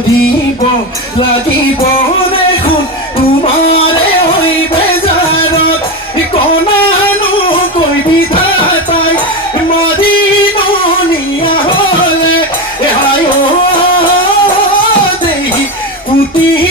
মরিব লাগিব দেখোন তোমারে হইবে জারত কনানো কইবি তাই মরিব নিয়া হলে হায় দেহি পুতি